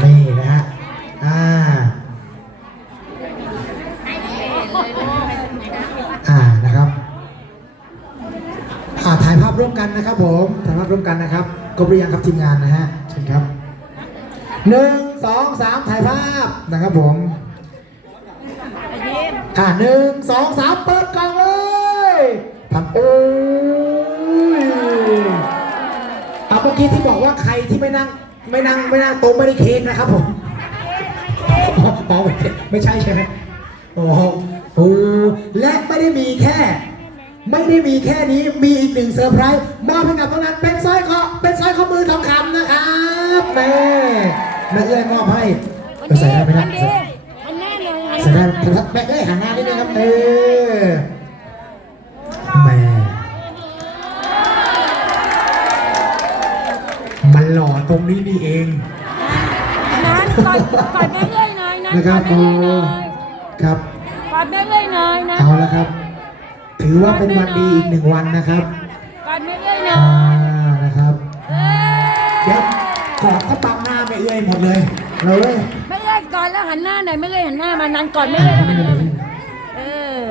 นี่นะฮะ อ่า อ่านะครับ อ่าถ่ายภาพร่วมกันนะครับผมถ่ายภาพร่วมกันนะครับกบเรียงครับทีมงานนะฮะเชิญครับหนึ่งสองสามถ่ายภาพนะครับผมอ่าหนึ่งสองสามเปิดกล่องเลยทำโอ้ยเอาเมื่อกี้ที่บอกว่าใครที่ไม่นั่ง ไม่นั่งไม่นั่งโต๊ะไม่ได้เค้กนะครับผมอ๋อไม่ใช่ไม่ใช่ใช่ไหมโอ้โหโอ้และไม่ได้มีแค่ ไม่ได้มีแค่นี้มีอีกหนึ่งเซอร์ไพรส์มอบให้กับตรงนั้นเป็นสร้อยคอเป็นสร้อยข้อมือทองคำนะครับแม่แม่เอ้ยมอบให้จะใส่ได้ไหมนะอันแน่เลยแสดงแม่เอ้ยหันหน้านิดนึงครับเออ มันหล่อตรงนี้นี่เอง นั้นกอดกอดแม่เอ้ยหน่อยนะนะคกรัอบดแม่โอ้เอ้ยหน่อยครับ กอดแม่เอ้ยหน่อยนะเอาละครับ ถือว่าเป็นวันดีอีกหนึ่งวันนะครับกอดแม่เอ้ยหน่อ่าอยนะครับเอ้ยเดี๋ยวกอดเขาบังหน้าไม่เอื้อยหมดเลยเราเลย แม่เอ้ยกอดแล้วหันหน้าหน่อยแม่เอ้ยหันหน้ามานั้นกอดแม่เอ้ยหันหน้าเออ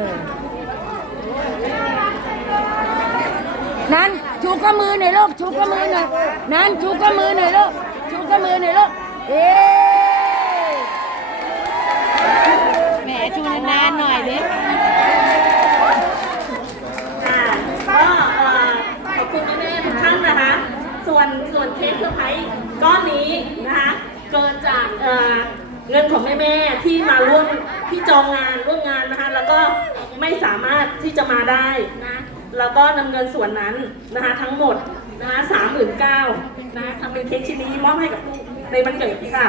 นั้น ชูข้อมือหน่อยลูกชูข้อมือหน่อยนั้นชูข้อมือหน่อยลูกชูข้อมือหน่อยลูกเอ๊แหมชูนานๆหน่อยดิค่ะก็เอ่อขอบคุณแม่ๆทุกท่านนะคะ ส่วนส่วนเค้กเซอร์ไพรส์ก้อนนี้นะคะเกิดจากเอ่อเงินของแม่ๆที่มาร่วมที่จองงานร่วมงานนะคะ แล้วก็ไม่สามารถที่จะมาได้นะ แล้วก็นำเงินส่วนนั้นนะคะทั้งหมดนะคะสามหมื่นเก้านะคะทำเป็นเค้กชิ้นนี้มอบให้กับลูกในวันเกิดค่ะ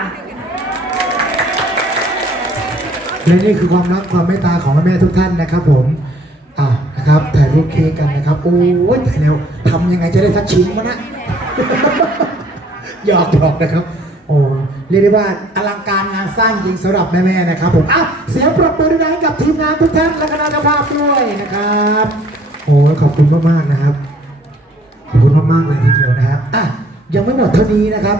และนี่คือความรักความเมตตาของแม่ทุกท่านนะครับผมอ่านะครับถ่ายรูปเค้กกันนะครับ โอ้ยถ่ายแล้วทำยังไงจะได้ทักชิ้นวะนะหยอกหยอกนะครับโอ้เรียกได้ว่าอลังการงานสร้างจริงสำหรับแม่ๆนะครับผมอ้าวเสียงปรบมือดังๆให้กับทีมงานทุกท่านและคณะเจ้าภาพด้วยนะครับ โอ้ยขอบคุณมากๆนะครับ ขอบคุณมากๆเลยทีเดียวนะครับอะยังไม่หมดเท่านี้นะครับ